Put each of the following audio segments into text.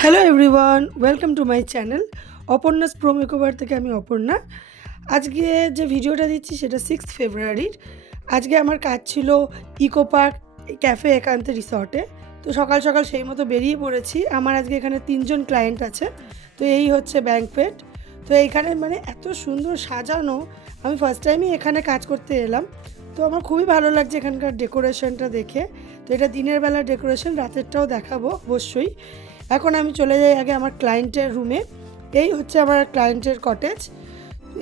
Hello everyone, welcome to my channel Aparna's pro makeover থেকে আমি অপর্ণা। আজকে যে ভিডিওটা দিচ্ছি সেটা 6 ফেব্রুয়ারির। আজকে আমার কাজ ছিল ইকো পার্ক ক্যাফে একান্তে রিসর্টে। তো সকাল সকাল সেই মতো বেরিয়ে পড়েছি। আমার আজকে এখানে 3জন ক্লায়েন্ট আছে। তো এই হচ্ছে ব্যাঙ্কোয়েট। তো এইখানে মানে এত সুন্দর সাজানো, আমি ফার্স্ট টাইমই এখানে কাজ করতে এলাম। তো আমার খুবই ভালো লাগছে এখানকার ডেকোরেশনটা দেখে। তো এটা দিনের বেলা ডেকোরেশন, রাতেরটাও দেখাবো অবশ্যই। এখন আমি চলে যাই আগে আমার ক্লায়েন্টের রুমে। এই হচ্ছে আমার ক্লায়েন্টের কটেজ।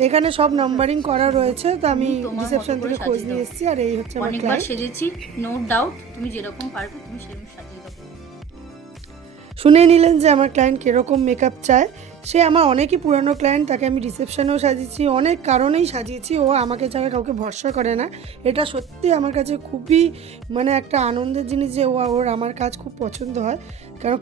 এখানে সব নাম্বারিং করা রয়েছে। তো আমি রিসেপশন থেকে খোঁজ নিয়ে এসেছি। আর এই হচ্ছে আমার অনেকবার ক্লায়েন্ট। সেজেছি, নো ডাউট তুমি যেরকম পারবে তুমি সেরকম সাজিয়ে দাও। শুনেই নিলেন যে আমার ক্লায়েন্ট কীরকম মেকআপ চায়। সে আমার অনেকই পুরানো ক্লায়েন্ট, তাকে আমি রিসেপশনেও সাজিয়েছি, অনেক কারণেই সাজিয়েছি। ও আমাকে ছাড়া কাউকে ভরসা করে না। এটা সত্যি আমার কাছে খুবই মানে একটা আনন্দের জিনিস যে ওর আমার কাজ খুব পছন্দ হয়। কারণ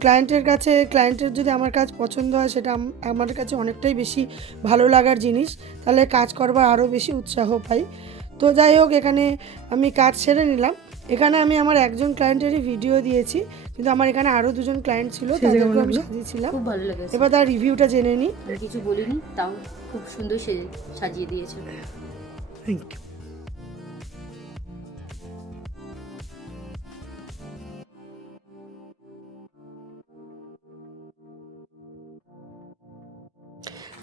ক্লায়েন্টের যদি আমার কাজ পছন্দ হয় সেটা আমার কাছে অনেকটাই বেশি ভালো লাগার জিনিস। তাহলে কাজ করবার আরও বেশি উৎসাহ পাই। তো যাই হোক, এখানে আমি কাজ সেরে নিলাম। এখানে আমি আমার একজন ক্লায়েন্টেরই ভিডিও দিয়েছি, কিন্তু আমার এখানে আরও দুজন ক্লায়েন্ট ছিল, তাদেরকে আমি সাজিয়েছিলাম। খুব ভালো লেগেছে। এবার তার রিভিউটা জেনে নিই। আমি কিছু বলিনি, তাও খুব সুন্দর সাজিয়ে দিয়েছে। Thank you.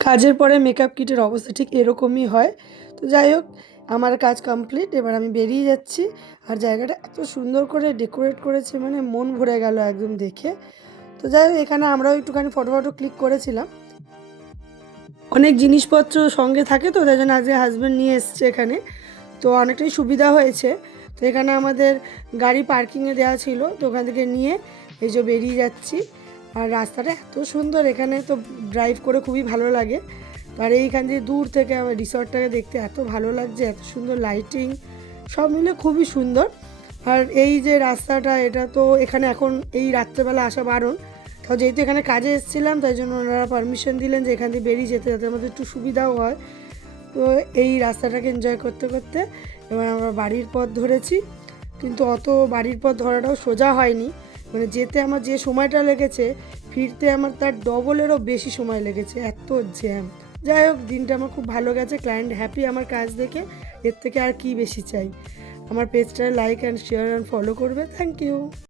কাজের পরে মেকআপ কিটের অবস্থা ঠিক এরকমই হয়। তো যাই হোক, আমার কাজ কমপ্লিট। এবার আমি বেরিয়ে যাচ্ছি। আর জায়গাটা এত সুন্দর করে ডেকোরেট করেছে, মানে মন ভরে গেল একদম দেখে। তো যাই হোক, এখানে আমরাও একটুখানি ফটো ক্লিক করেছিলাম। অনেক জিনিসপত্র সঙ্গে থাকে, তো তাই জন্য আজকে হাজব্যান্ড নিয়ে এসছে এখানে। তো অনেকটাই সুবিধা হয়েছে। তো এখানে আমাদের গাড়ি পার্কিংয়ে দেওয়া ছিল, তো ওখান থেকে নিয়ে এই যে বেরিয়ে যাচ্ছি। আর রাস্তাটা এত সুন্দর, এখানে তো ড্রাইভ করে খুবই ভালো লাগে। আর এইখান দিয়ে দূর থেকে আমার রিসর্টটাকে দেখতে এত ভালো লাগছে, এত সুন্দর লাইটিং, সব মিলে খুবই সুন্দর। আর এই যে রাস্তাটা, এটা তো এখানে এখন এই রাত্রেবেলা আসা বারণ। তো যেহেতু এখানে কাজে এসেছিলাম, তাই জন্য ওনারা পারমিশন দিলেন যে এখান দিয়ে বেরিয়ে যেতে, যাতে আমাদের একটু সুবিধাও হয়। তো এই রাস্তাটাকে এনজয় করতে করতে এবার আমরা বাড়ির পথ ধরেছি। কিন্তু অত বাড়ির পথ ধরাটাও সোজা হয়নি। মানে যেতে আমার যে সময়টা লেগেছে, ফিরতে আমার তার ডবলেরও বেশি সময় লেগেছে, এত জ্যাম। যাই হোক, দিনটা আমার খুব ভালো গেছে, ক্লায়েন্ট হ্যাপি আমার কাজ দেখে। এর থেকে আর কি বেশি চাই। আমার পেজটা like and share and follow করবে। Thank you.